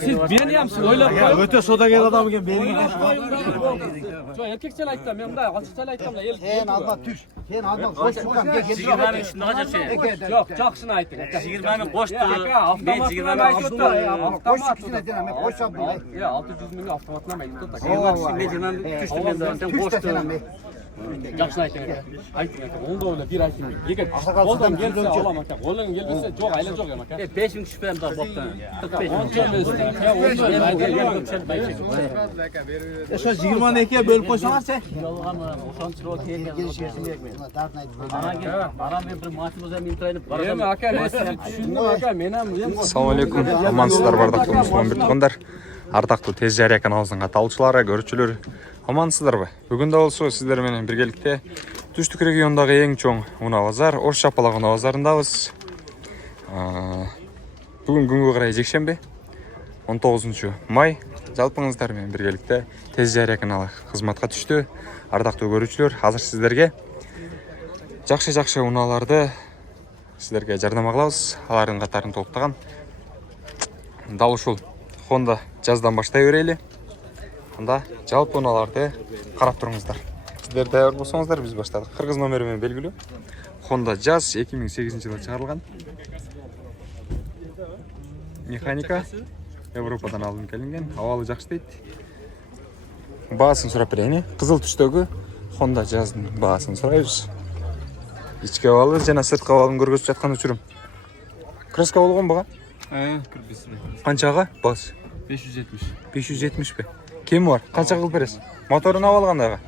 Siz beni ham o'ylab qo'ying. O'ta sodagor odam ekan, beni. Yo, erkakchalik aytdim, men bunday ochiqchalik aytdim. Sen alba tush. Sen alba qo'sh chiqqan, gel. 20 ming shunday qilib Yo'q, jo'qishini ayting. 20 ming qo'shdi. Men 20 ming qo'sh ikkisini aytaman, men qo'sh oldim. Yo, 600 ming avtomatdan aytdim. men 20 ming tushdi men sen qo'shdi. Jo'qishini ayting. Ayting aka. Onda o'yla bir ayting. Yigit qo'ldan kelsa olaman aka. Qo'ldan kelsa jo'q, aylan jo'q ham aka. 5 ming tushib ham bo'pti. 22 ga bo'lib qo'ysangiz-chi. Aka, men sizni tushundim aka. Men ham Assalomu alaykum. Amansizlar bardaqli musulmon bitkondar. Ардактуу Тез Жария каналыбыздын каталуучулары, көрүүчүлөр, амансыздарбы? Бүгүн да болсо сиздер менен биргеликте Түштүк региондогу эң чоң унаа базар, Ош Чапалак унаа базарындабыз. Бүгүн күнгө карай жекшемби, 19 май. Жалпыңыздар менен биргеликте Тез Жария каналы кызматка түштү. Ардактуу көрүүчүлөр, азыр сиздерге жакшы унааларды сиздерге жардама кылабыз. Алардын катарын толуктаган дал ушул Honda жаздан баштай берели. Анда жалпы унааларды карап туруңуздар. Сиздер даяр болсоңуздар, биз баштадык. Кыргыз номери менен белгилүү. Honda Jazz 2008-жылы чыгарылган. Механика Европадан алынып келинген. Абалы жакшы дейт. Баасын сурап берейин. Кызыл түстөгү Honda Jazz'дын баасын сурайбыз. Ички абалы жана сырткы абалын көргөзүп жаткан учурум. Краска болгон буга? Канчага? Бас 570. 570 бе? Кем бар? Канча кылып бересиз? Моторун алгандайга?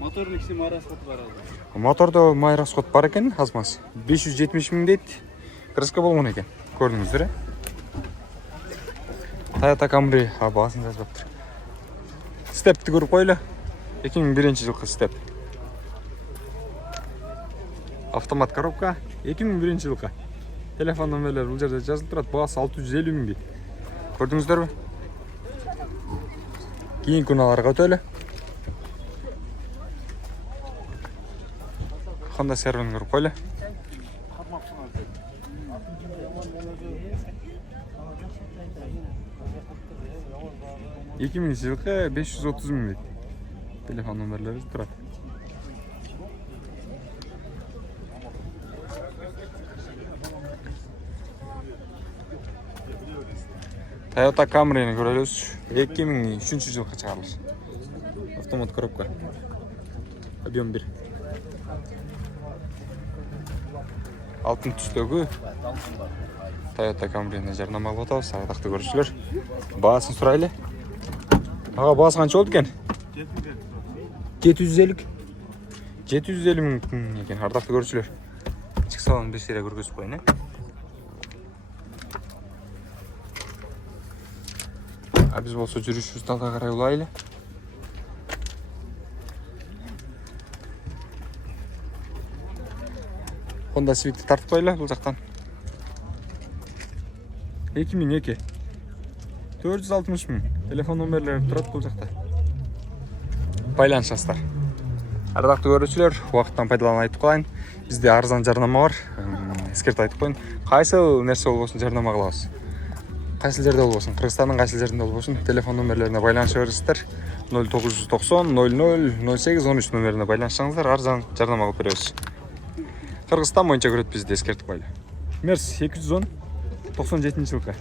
Мотордун ичинде май расходу бар алды. Мотордо май расход бар экен, азмаз. 570 миң дейт. Краска болгон экен. Көрдүңүздөр, Toyota Camry баасын жазбаптыр. Степти көрүп койлу. 2001-жылкы степ. Автомат коробка 2001-жылкы. Телефон номерлері бұл жерде жазылып тұрады. Бағасы 650 миң дейді. Көрдіңіздер бе? Кейін күналарға өтөлі. Honda сервін көріп қойлы. жылқы 530 миң дейді. Телефон номерлері тұрады. Toyota Camry'ni görüyoruz. 2003-жылкы чыгарылыш. Автомат коробка. Объем 1. Алтын түстөгү Toyota Camry'ni жарнама кылып атабыз. Ардактуу көрүүчүлөр. Баасын сурайлы. Ага, баасы канча болду экен? 750. 750 миң экен. Ардактуу көрүүчүлөр. Ички салонун бир серия көргөзүп коеюн. Биз болсо жүрүшүбүз далга карай улайлы. Honda Civic'ти тартып койлу бул жактан. 2002. 460 миң. Телефон номерлери турат бул жакта. Байланышасыздар. Ардактуу көрүүчүлөр, убакыттан пайдаланып айтып коеюн. Бизде арзан жарнама бар. Эскертип айтып коеюн. Кайсыл нерсе болбосун жарнама кылабыз. Кайсыл жерде болбосун, Кыргызстандын кайсыл жеринде болбосун, телефон номерлерине байланыша бересиздер. 0990 00 08 13 номерине байланышсаңыздар, арзан жарнама кылып беребиз. Кыргызстан боюнча көрөт бизди, эскертип койлу. Мерс 210 97-жылкы.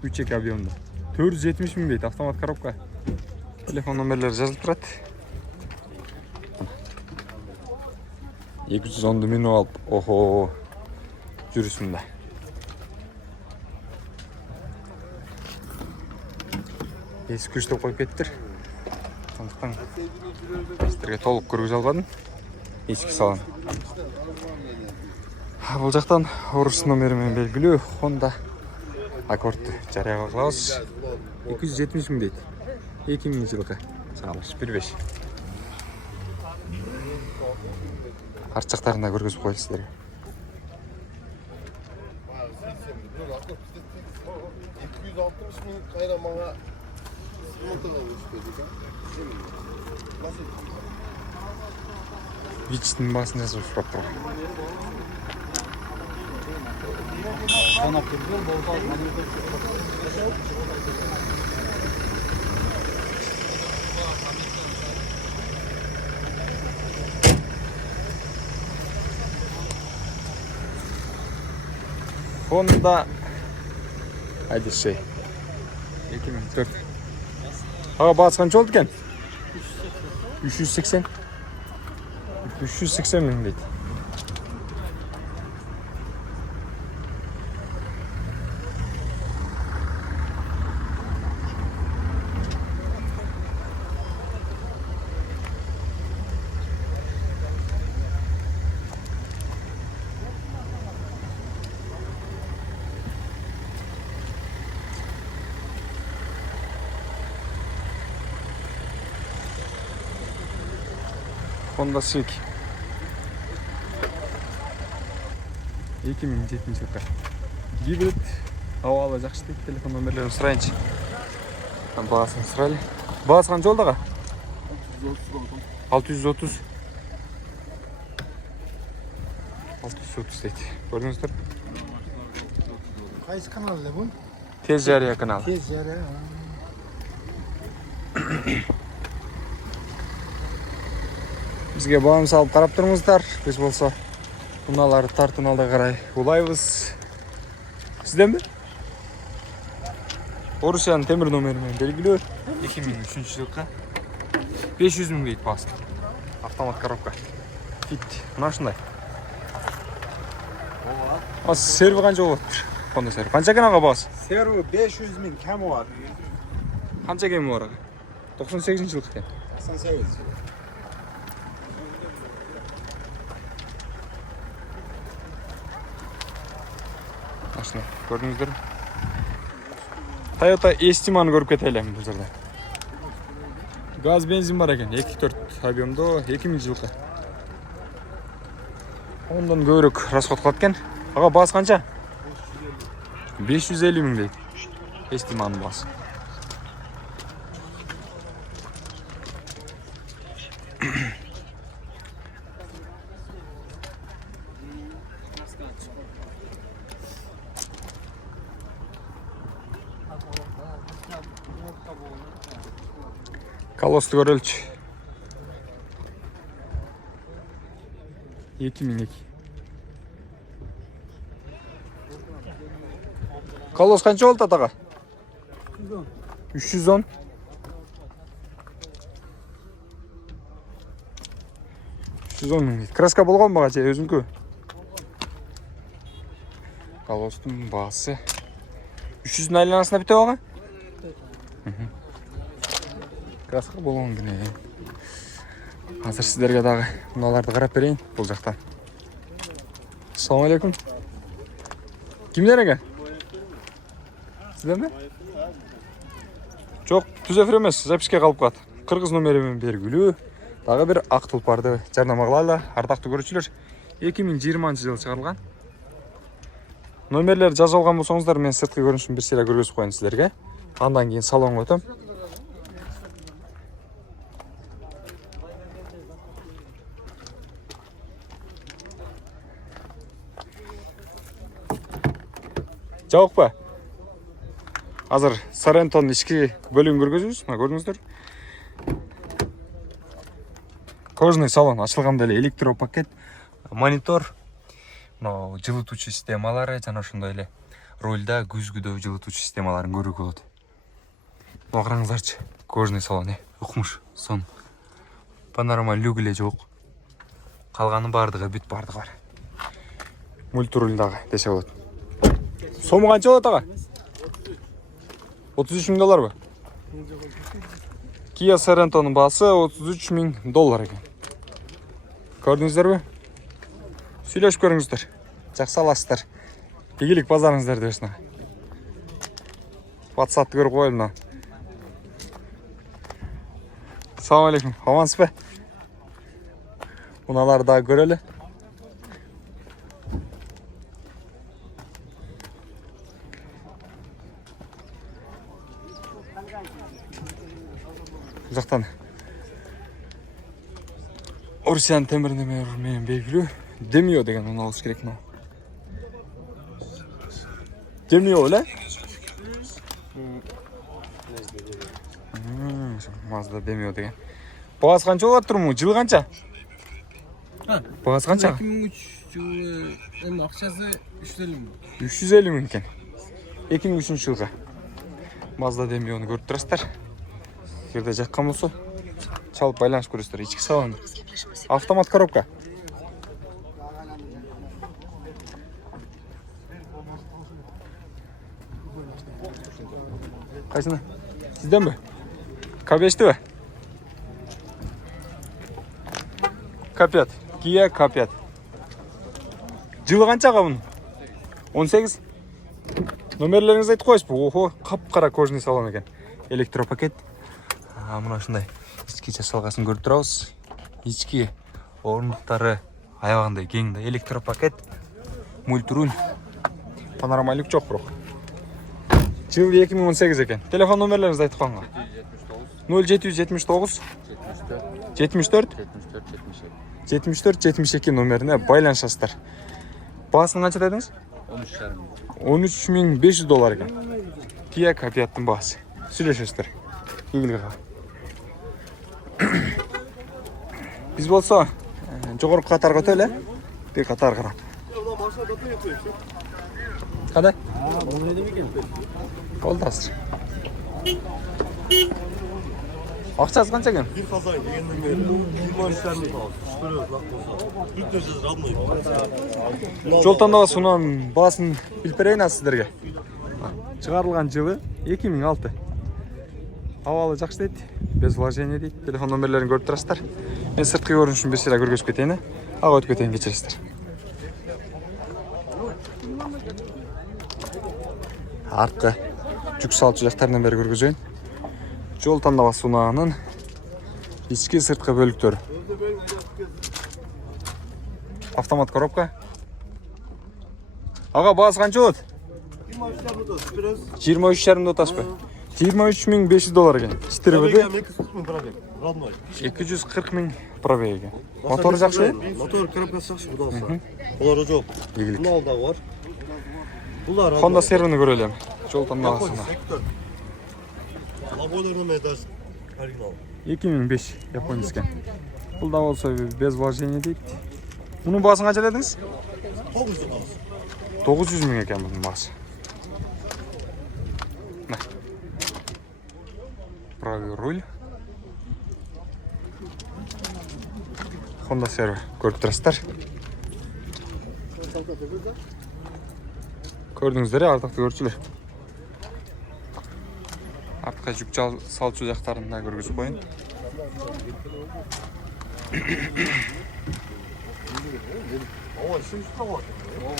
3 объемда. 470 миң дейт, автомат коробка. Телефон номерлери жазылып турат. 210 минут алып, охо, жүрүсүндө. Есік күштеп қойып кеттір. Сондықтан сіздерге толық көргізе албадым. Есік салон. Бұл жақтан орыс номерімен белгілі Honda Accord'ты жарияға қылабыз. 270 миң дейді. 2000-жылғы чыгарылыш 1.5. Арт жақтарында көргізіп қойды сіздерге. 260 миң қайрамаға Вичтің басын жазып сұрап тұрған. Honda Odyssey 2004. Ağa bazı qancha oldu ekan? 380. 380 ming deydi. Honda Civic 2007 жылғы гибрид ауалы жақсы дейді. Телефон номерлерін сұрайыншы. Бағасын сұрайлы. Бағасы қанша жолдаға? 630. 630 дейді. Көрдіңіздер? Qaysi kanal bu? Tez Jarya kanalı. Tez Jarya. Бізге бағым салып қарап тұрыңыздар. Біз болса мыналарды тартын алда қарай улайбыз. Сізден бе? Орусияның темір номерімен белгілі. 2003 жылғы 500 мың дейді басты. Автомат коробка. Фит. Мына шындай. Серві қанша болады? Honda серві. Қанша екен аға бағасы? Servo 500 min kemi var. Қанша кемі бар аға? 98 жылғы екен. 98. Ашына көрдіңіздер. Toyota Estima'ны көріп кетелем бұл жерде. Газ бензин бар екен. 2.4 объемды 2000 жылғы. Ondan көбірек расход қылады екен. Аға басы қанша? 550 мың дейді. Estima'ның басы. Колосты көрелчі. 2002. Колос қанша болды атаға? 310. 310 мың дейді. Краска болған баға жай өзіңкі. Колостың басы 300-дің айланасына біте оға? Краска болған күні. Қазір сіздерге дағы мыналарды қарап берейін бұл жақтан. Ассаламу алейкум. Кімдер екен? Сіздер ме? Жоқ, түз эфир емес, записке қалып қат. Қырғыз номерімен бергілі. Дағы бір ақ тұлпарды жарнамағылайлы. Ардақты көрушілер 2020 жылы шығарылған. Номерлер жазып алған болсаңыздар, мен сыртқы көрінішін бір сыйла көргізіп қойын сіздерге. Андан кейін салонға өтем. Жауық па? Азыр Сарентон ішкі бөлігін көргізіңіз. Көрдіңіздер? Кожный салон ашылғанда эле электропакет, монитор, жылытуучу системалары, жана ошондой эле рульда күзгүдө жылытуучу системаларын көрүүгө болот. Караңыздарчы, кожный салон, укмуш, сон. Панорама люк эле жок. Калганы бардыгы, бүт бардыгы бар. Мультирульдагы десе болот. Сомы қанша болот ага? 33 мың доллар ба? Kia Sorrento'nun басы 33 мың доллар екен. Көрдіңіздер бе? Сөйлешіп көріңіздер. Жақсы аласыздар. Игілік базарыңыздар десін. WhatsApp'ты көріп қойылым. Ассаламу алейкум. Амансыз бе? Мыналарды да көрелі. Жақтан Орусияның темір номерімен белгілі. Демио деген оны алыс керек мына. Demio эле? Mazda Demio деген. Бағасы қанша болады тұрмын? Жылы қанша? Бағасы қанша? 2003 жылы эми акчасы 350 мың. 350 мың екен. 2003 жылғы. Mazda Demio'nu көріп тұрасыздар. Егерде жаққан болса, чалып байланышып көресіздер. Ички салоны. Автомат коробка. Қайсына? Сізден бе? К5-ті бе? К5. Kia K5. Жылы қаншаға бұның? 18? Номерлеріңізді айтып қойсыз бұл. Охо, қап-қара кожный салон екен. Электропакет. Мұна шындай ички жасалғасын көріп тұрауыз. Ички орындықтары аяғандай кеңді. Электропакет. Мультируль. Панорамалик жоқ бірақ. Жыл 2018 екен. Телефон номерлеріңізді айтып қойыңға. 0779 74 72 номеріне байланышасыздар. Бағасын қанша дедіңіз? 13.500 екен. Kia K5-тің бағасы. Сөйлесесіздер. Игіліға. Біз болса, жоғырып қатарға өтелі. Bir қатар қарап. Қандай? Қолдасыр. Ақшасы қанша екен? Bir kazay degenden beri 23'lerini kaldı. Şükürüz lak olsa. Bütünüz radnoy. Жол таңдауы сонан басын біліп берейін сіздерге. Шығарылған жылы 2006. Авалы жақсы дейді, без вложения дейді. Телефон номерлерін көріп тұрасыздар. Мен сыртқы көрінішін бір сыра көргізіп кетейін. Аға өтіп кетейін кешіресіздер. Артқы жүк салчу жақтарынан бері көргізейін. Жол таңдауы сонанын ішкі сыртқы бөліктері. Автомат коробка. Аға, бағасы қанша болады? 23,5 отас па? 23.500 екен. Стирбеді? 240 мың пробег екен. Моторы жақсы? Мотор коробкасы жақсы бұдалса. Бұлары жоқ. Егілік. Бұны алда бар. Бұлар Honda сервіні көрелем. Жол таңдауысына. Лабойлерін даже оригинал. 2005 японец екен. Бұл да болса без вложения дейді. Бұның бағасын қанша дедіңіз? 900 мың екен бұның бағасы. Правый руль. Honda серві көріп тұрасыздар. Көрдіңіздер, ардақты көршілер. Артқа жүк салчу жақтарында көргізіп қойын.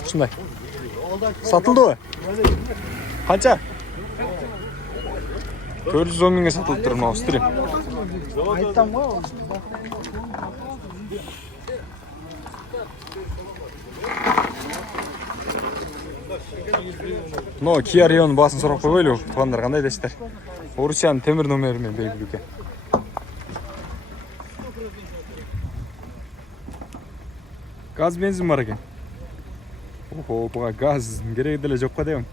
Шындай. Сатылды ғой? Қанша? 410 мыңға сатылып тұрмын Аустрия. Но Kia Rio'nun басын сұрақ қойып өлі, туғандар қандай десіздер? Орусияның темір номерімен белгілі екен. Газ бензин бар екен. Охо, бұға газ керек деле жоқ па деймін.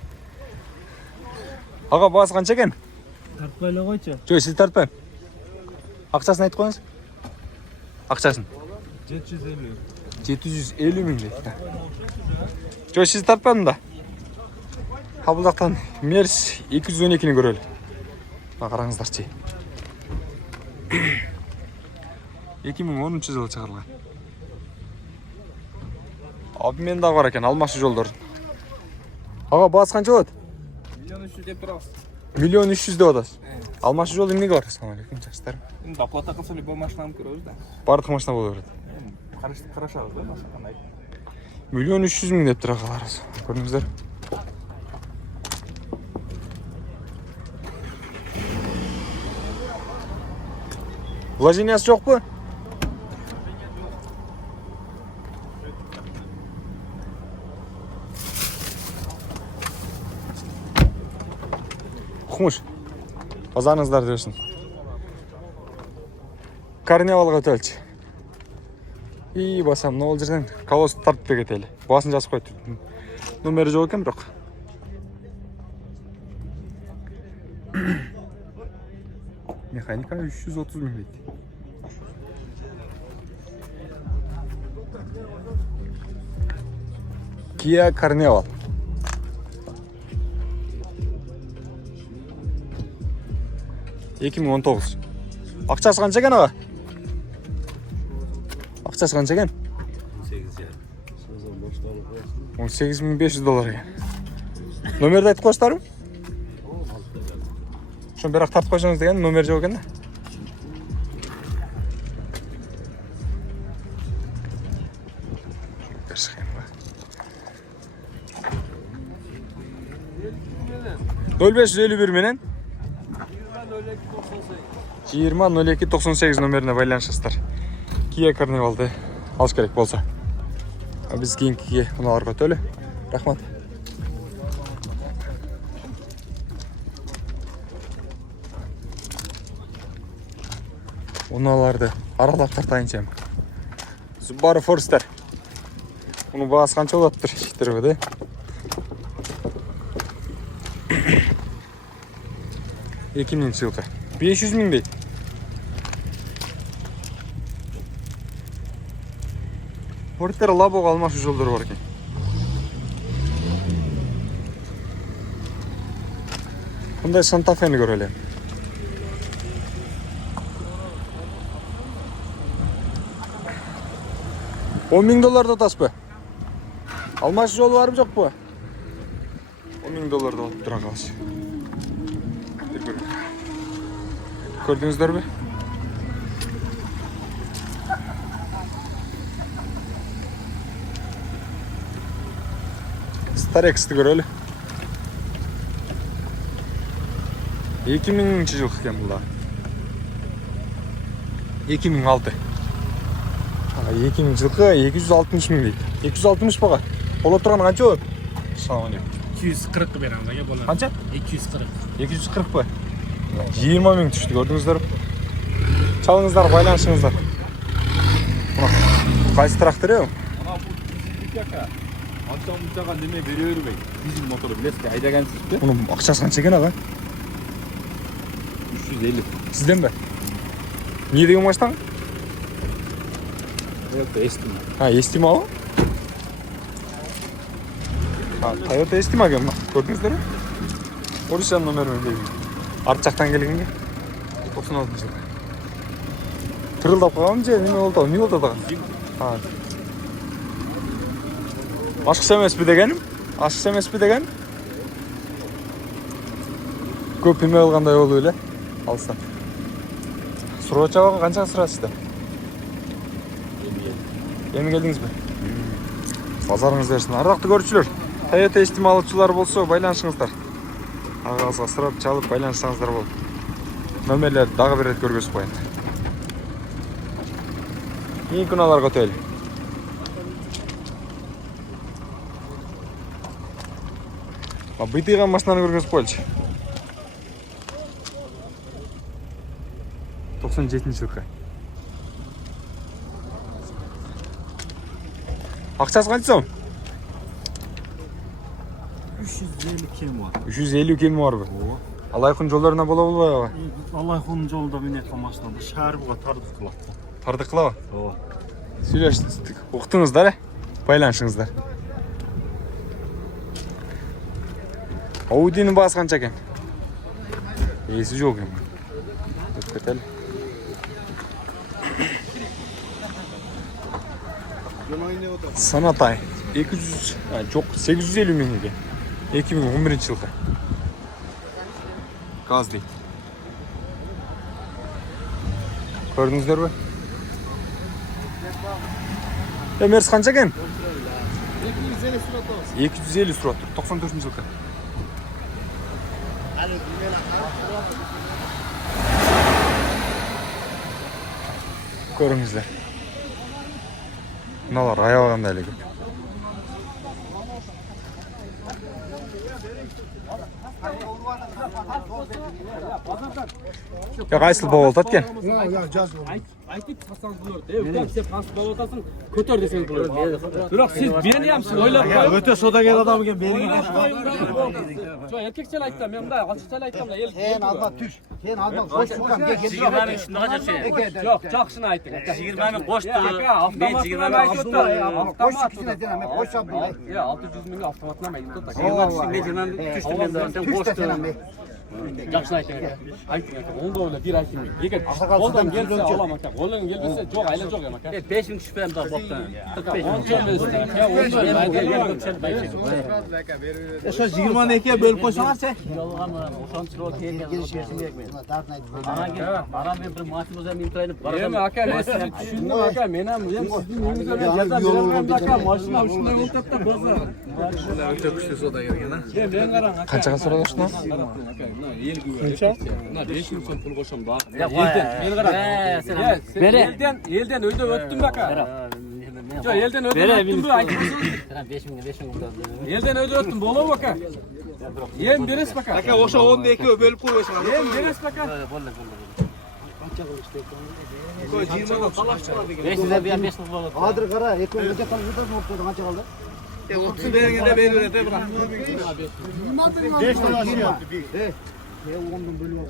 Аға, бағасы қанша екен? Тартпайлы қойшы. Жоқ, сіз тартпайым. Ақшасын айтып қойыңыз. Ақшасын. 750 мың дейді. Жоқ, сіз тартпадым да. Қабылдақтан Мерс 212-ні көрелі. Қараңыздар че. 2010 жылы шығарылған. Обмен да бар екен, алмашы жолдар. Аға, бағасы қанша болады? 1.300 деп тұрасыз. 1.300 деп отырсыз. Алмашы жол емнеге бар? Ассалаумағалейкум, жақсылар. Енді оплата қылса любой машинаны көреміз да. Бардық машина бола береді. Қарашағыз да машина қандай. 1.300 мың деп тұр ағаларыз. Көрдіңіздер? Вложениясы жоқ па? Құмыш, базарыңыздар дерсін. Карневалға өтелші. И басам, ол жерден колосты тартып бекетелі. Басын жазып қойды. Номері жоқ екен бірақ. Mexanika 330 000 deydi. Kia Carnival. Екі мың 19. Ақшасы қанша екен аға? Ақшасы қанша екен? 18.500 екен. Номерді айтып қойсыздар ма? Шон бірақ тартып қойсаңыз деген номер жоқ екен да. Nol 551 менен 20.02.98 номеріне байланышасыздар. Kia Carnival'ды алыш керек болса. Біз кейінкіге мыналарға төлі. Рахмат. Уналарды аралап тартайынша. Subaru Forester. Оның бағасы қанша болады тұр? Шеттіргі де. Екімнен жылғы. 500 000 дейді. Forester лабоға алмашы жолдары бар екен. Бұндай Santa Fe'ni көрелем. $10.000 отас бі? Алмашы жолы барып жоқ бі? $10.000 олып тұра қаласы. Көрдіңіздер бі? Старексті көрелі. 2000 жыл екен бұлда. 2006. 2000 жылқы 260 000 дейді. 260 баға. Ол отырған қанша өр? Шаман деп. 240 берем да болар. Қанша? 240. 240 ба? 20 000 түсті, көрдіңіздер? Чалыңыздар, байланышыңыздар. Қайсы трактор еу? Антамыздаға неме бере бермей. Дизель моторы білесіз бе? Айдағансыз бе? Оның ақшасы қанша екен аға? 350. Сізден бе? Не деген машина? Это Estima. Estima ма? Toyota Estima екен ба? Көрдіңіздер ме? Орысшан номермен деймін. Арт жақтан келгенге 96 жылғы. Тырылдап қалғанмын же, неме болды? Не болды аға? Ашықша емес пе дегенім? Ашықша емес пе дегенім? Көп білмей қалғандай ол өлі. Алыстан. Сұрауат жауға қаншаға сұрасызды? Еми келдіңіз бе? Базарыңыз берсін. Ардақты көрушілер. Toyota Estima алушылар болса байланышыңыздар. Ағазға сұрап чалып байланышсаңыздар болды. Нөмерлерді дағы бір рет көргізіп қойын. Ең күналарға өтелі. Бытыйған машинаны көргізіп қойылшы. 97 жылғы. Ақшасы қанша соң? 350 кем var. 350 кем бар бі? Алайқын жолдарына бола болбай аға? Алайқын жолда мен еткен машинада шәрбіға тардық қылапты. Тардық қыла ба? Сөйлештік. Ұқтыңыздар, байланышыңыздар. Audinin бағасы қанша екен? Есі жоқ екен. Өтіп кетелі. Санатай 200, жоқ 850 000 екен. 2011 жылғы. Газ дейді. Көрдіңіздер бе? Мерс қанша екен? 250 сұрат тұр. 94 жылғы. Көріңіздер. Мыналар аялағанда әлі көп. Қайсыл болат кен? Aytib satsangiz bo'lardi. Ukam sen past bo'lib o'tasan, ko'tar desangiz bo'ladi. Biroq siz meni ham o'ylab qo'ying. O'ta sodagor odam ekan, beni. Yo, erkakchalik aytdim, men bunday ochiqchalik aytdim. Keyin alma tush. Keyin alma qo'sh tuqqan gel. 20 ming shunga qancha şey? Yo'q, jo'qishini ayting. 20 ming qo'shdi. Men 20 ming Qo'sh ikkisini aytaman, men qo'sh oldim. Yo, 600 mingga avtomatdan aytib o'tasan. 20 ming 3 milliondan sen Tush qo'shdi. desam men. Yaxshi ayting aka. Ayting aka. Onda o'yla bir ayting. Yigit qo'ldan kelsa olaman aka. Qo'ldan kelmasa yo'q, ayla yo'q ham aka. 5 ming tushib berdi bokdan. 45 ming. O'sha 20 aka bo'lib qo'ysangiz-chi. Dardni aytib qo'ydim. Baran men bir maaşımız hem imtirayını Yeme aka, men sizni tushundim aka. Men ham sizning uyingizga men jazo beraman aka. Mashinam shunday o'tibdi bozor. O'ta kuchli sodagor ekan. Men qarang aka. Qanchaga so'radi shuni? Qancha? 5 ming so'm pul qo'shim bor. Men qarang. Eldan uyda o'tdim aka. Yo, eldan o'tdim bu aytdim. 5 ming 5 ming bo'ldi. Eldan uyda o'tdim, bo'lav aka. Yem berasiz aka. Aka o'sha 10 aka bo'lib qo'ysan. Yem berasiz aka. Bo'ldi. Qo'y 20 ga qalash chiqadi. 5 da bir 5 ming bo'ldi. Hozir qara, ekonomika qilib o'tdi, qancha qoldi? 30 berganda beraveradi, biroq. 5 tane aşıyor. Ondan bölüyor.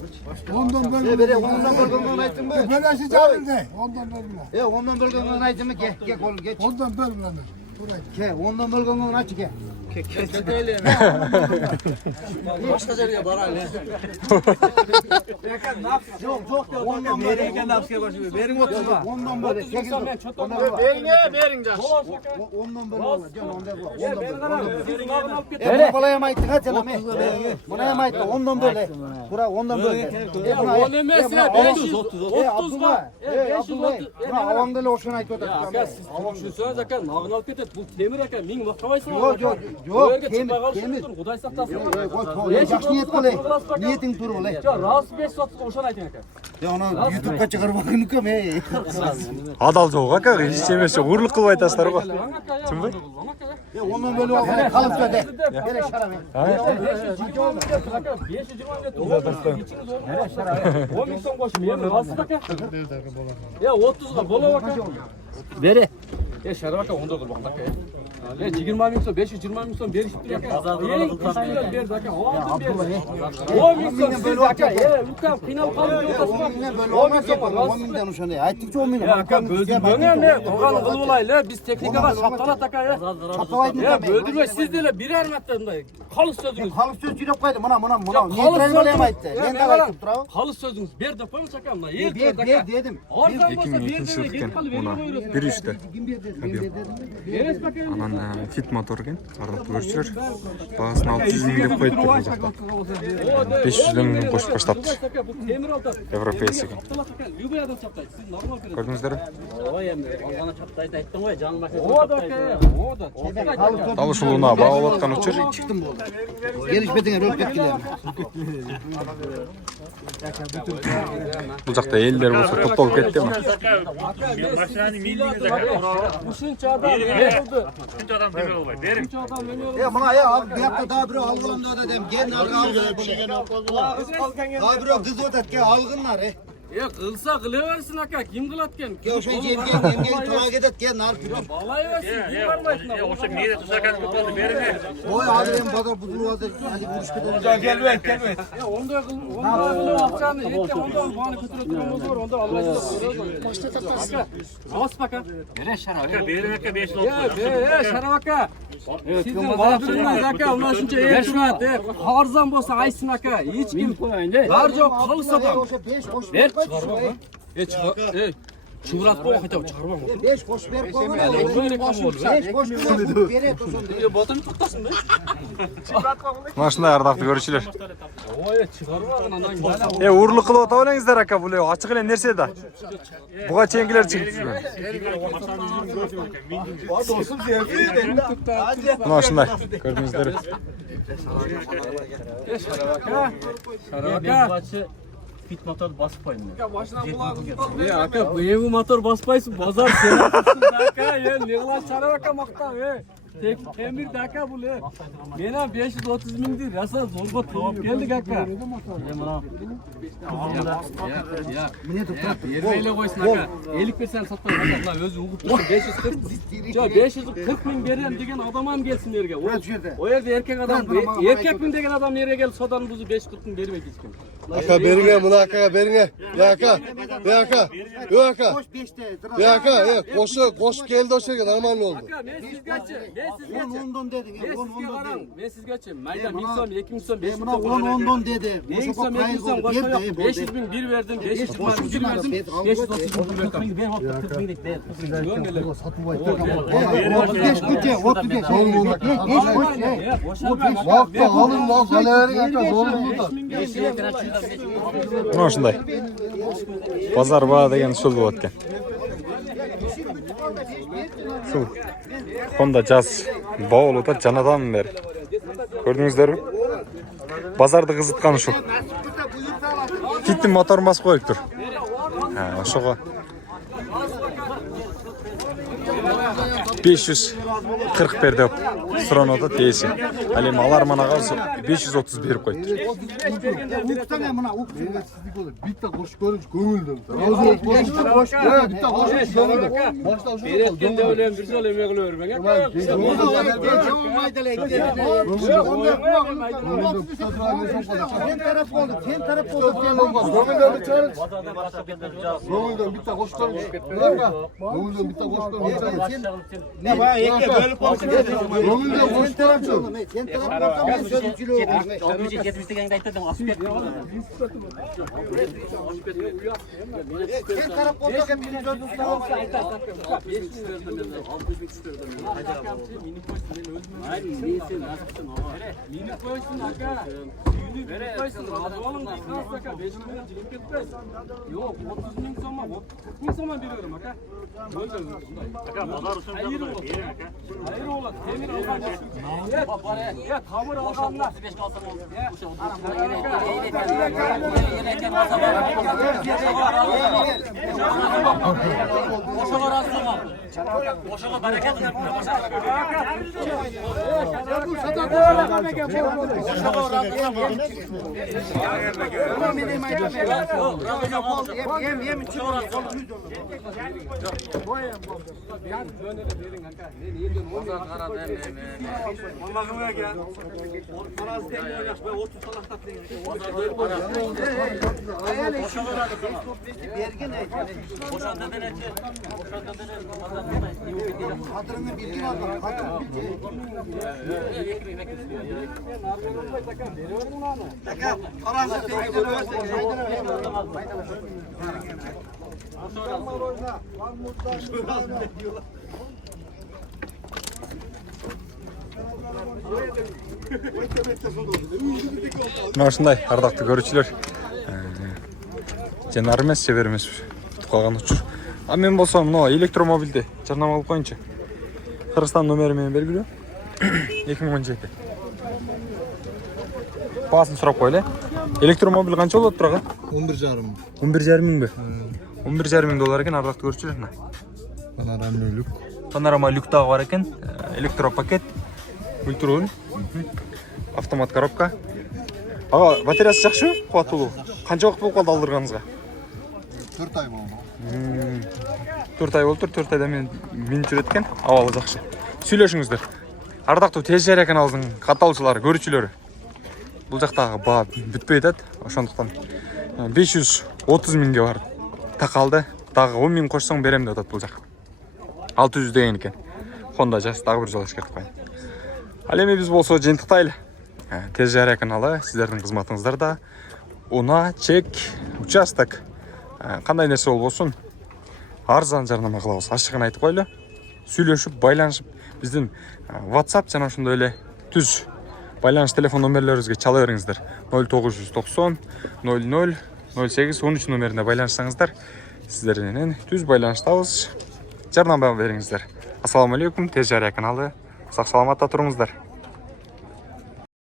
Ondan bölüm. Ondan bölümden aytdın mı? Belaşı çağırdı. Ondan bölüm. Ondan bölümden aytdın mı? Gel oğlum geç. Ondan bölüm lan. Buraya. Ondan bölümden aç gel. Boshqa joyga boraylik. Yok. Ondan Bergan nafsga boshqa bering 30 ga. Ondan böyle. Bering de. Ondan böyle. Can ondan böyle. Siz nag'ın olib ketdingiz. Öyle kolay mı aytdın ha canım? Buna hem aytdın ondan böyle. Bura ondan böyle. O nima sizlar 530 Abdullah. Abdullah. Buna ondan öyle hoşuna aytdı. aka, siz tushunsangiz aka, nag'ın olib ketadi. Bu temir aka, ming maqtamaysiz. Yok. Temir. Xudoy saqlasin. Yaxshi niyet qilay. Niyeting tur o'lay. Yo, rost 5 sotib o'shani ayting aka. Ya uni YouTube'ga chiqarib bakınıkım ey. Adal jo'q aka, hech emas, uğurluq qilib aytasizlar ku. Kim bu? Ya ondan böyle olsun. Kalıp öde. Bere şarabı. 10 ming so'm qo'shib, men rost aka. Ya 30 ga bo'lav aka. Beri. Sharaf aka, onda qilmoq aka. 20 ming so'm, 520 ming so'm berishibdi aka. Eng kuchlilar berdi aka. Oldin berdi. 10 ming so'm siz aka. Ukam qiynalib qolib o'tasizlar. 10 ming so'm. 10 mingdan o'shanda aytdikchi 10 ming. Ya aka, bo'ldi bo'nganda, qolganini qilib olaylik. Biz texnikaga shaptalat aka. Çapavaydın Ya bo'ldurma, siz deylar birer marta bunday. Xolis so'zingiz. Kalıp söz yürüp koydu. Buna. Xolis Niyetlerini olayım aytdı. Ya, Yenda men aytıp duralım. xolis so'zingiz ber deb qo'ymiz aka. Bunday yer Bir dedim. Arzon bo'lsa 2002 yil ekan. Buni 1.3'te. Kim bir dedim. berasiz aka. Anan fit motor ekan. Ardoqli ko'ruvchilar. Bahasini 600 ming deb qo'yibdi bu yoqda. 500 dan qo'shib tashlabdi. Bu temir oldi. Европейец ekan. Любой adam chaptaydi. Siz normal berasiz. Ko'rdingizlar? Voy endi olgani chaptaydi aytdim voy, jonim Oda maktab. aka. Oda. Talışuluğuna bağlayotgan uchur. Çıktım bu. Gelişmediğine röp etkilerim. Bu yoqda ellar bo'lsa to'xtalib ketdimi? Mashinani mendingiz aka. Shuncha adam oldu. Shuncha odam demay qo'y. Bering. Shuncha adam meni Ya buna ya abi bir hafta daha biri algılamda da dedim. Gelin Daha biri kız otat ki algınlar. qilsa qilaversin aka. Kim qilatgan? Ya o'sha yemgen to'g'ri ketat kel nar putur. Bog'layversin. Kim bormaysin. O'sha meni tuzakan bo'ldi, bering. Oy abi hem bozor buzulup hozir hadi urush ketadi. Kelmaydi. Ya onda aqchani yetti onda bani ko'tarib turgan bo'lsa, onda Alloh ko'radi. Boshda tapasga. Rost aka. Aka bering aka 5 Ya, Sharaf aka. Sizning vaqtingiz aka, ular shuncha turadi. Arzon bo'lsa aytsin aka. Hech kim qo'ymaydi. Har joy qolsa ham. O'sha 5 qo'sh Ber chiqar. Chuvrat bo'lib qaytib chiqarmang. 5 qo'sh berib qo'ygan. 5 qo'sh berib to'sin. Botim to'xtasin-da. Mana shunday ardoqli ko'ruvchilar. Voy, chiqarmag'in andan. Uğurluq qilib o'taverasizlar aka, bular ochiq ele narsada. Buga chengilar chiqibdi. Mana shunday ko'rdingizlar. Aka. Fit motor bosib qo'ydim. Ya aka, bu motor bospaysiz, bozor sen aka. Ne'g'lar Sharaf aka maqtab, Temir dakika bu le. Mena 530 mingdir. Rasa zorba tavap geldik aka. Yermeyle koysun aka. 50% satmayın aka. Lan özü uğup dursun 540. Ya 540 bin veren degen adamam gelsin yerge. O yerde erkek adam. Erkek bin degen adam yere gel sodan buzu 540 bin vermek istiyorum. Aka berine buna aka berine. Ya aka. Ya aka. Yok aka. Koş 5'te. Ya aka. Ya koş geldi o şekilde normal oldu. Aka ben siz geçin. Ben siz geçin. Ondan dedin. Ben sizge varan. Ben siz geçin. Mayda 1000 son, 2000 son, 500 Buna son. 10 dedi. 1000 son, 2000 son koşma yok. 500 bin bir verdim. 500 bin bir verdim. 530 bin verdim. Ben 40 binlik değil. 35 kutu, 35. Vakta alın lan galeri aka zorlu burada. Мына ушундай. Базар баа деген ушул болот экен. Ушул Honda Jazz Bowl'da janadan beri. Көрдүңүздөрбү? Базарды кызыткан ушул. Киттин моторун басып коюп тур. Ошого 540 бер деп суранады тээси. Ал эми алар манага 530 берип койтур. Уктан мына уктан. Bitta koş görünç gömüldüm. Bitta koş gömüldüm. Başta uşu Beretken de öyle bir söyle emeğliyorum ben. Sen taraf oldu. Sen taraf oldu. Gömüldüm bir çağırın. Gömüldüm bitta koş görünç. Gömüldüm bitta koş görünç. Ne var? Yeke böyle Gömüldüm koş görünç. Sen taraf oldu. Ben sözcülüğü olmuş. 70'te aytadым аспект. Sen taraf oldu. Sen bizim sözcülüğü olmuş. Mini koysun aka. Mini koysun. Oğlum kıskas aka. 5 milyon cilik etmez. Yok 30 bin soma. 40 bin soma veriyorum aka. Böyle aka pazar usulü hayır olur. Hayır olur. Temir almak. Ya tavır alganlar. 35 kalsam olur. Oşağa razı ol. Oşağa bereket ver. Kadının bilgin aldım. Kadının bilgin. Мына ушундай ардактуу көрүүчүлөр. Жанар эмес, жебер эмес бүтүп калган учур. А мен болсом мына электромобилди жарнама кылып коеюнчу. Кыргызстан номери менен белгилүү. 2017. Баасын сурап коелу. Электромобил канча болот турага? 11,5. 11,5 миңби? 11,5 миң доллар экен ардактуу көрүүчүлөр. Panoramlı lük. Panorama люк дагы бар экен. Электропакет. Ультра. Автомат коробка. Ага, батареясы жакшыбы? Кубаттуулугу. Канча убакыт болуп калды алдырганыңызга? 4 ay oldu. 4 ай болуптур. 4 айда мен минип жүрөт экен. Абалы жакшы. Сүйлөшүңүздөр. Ардактуу Тез Жайра каналынын катталуучулары, көрүүчүлөрү. Бул жактагы баа бүтпөй атат. Ошондуктан 530 миңге бар. Такалды. Дагы 10 миң кошсоң берем деп атат бул жак. 600 деген экен. Honda Jazz дагы бир жолу эскертип коеюн. Ал эми биз болсо жыйынтыктайлы. Тез Жайра каналы сиздердин кызматыңыздарда. Уна, чек, участок. Кандай нерсе болбосун арзан жарнама кылабыз. Ачыгын айтып койлу. Сүйлөшүп, байланышып, биздин WhatsApp жана ошондой эле түз байланыш телефон номерлерибизге чала бериңиздер. 0990 00 08 13 номерине байланышсаңыздар, сиздер менен түз байланыштабыз. Жарнама бериңиздер. Ассаламу алейкум, Тез Жайра каналы. Сак саламатта туруңуздар.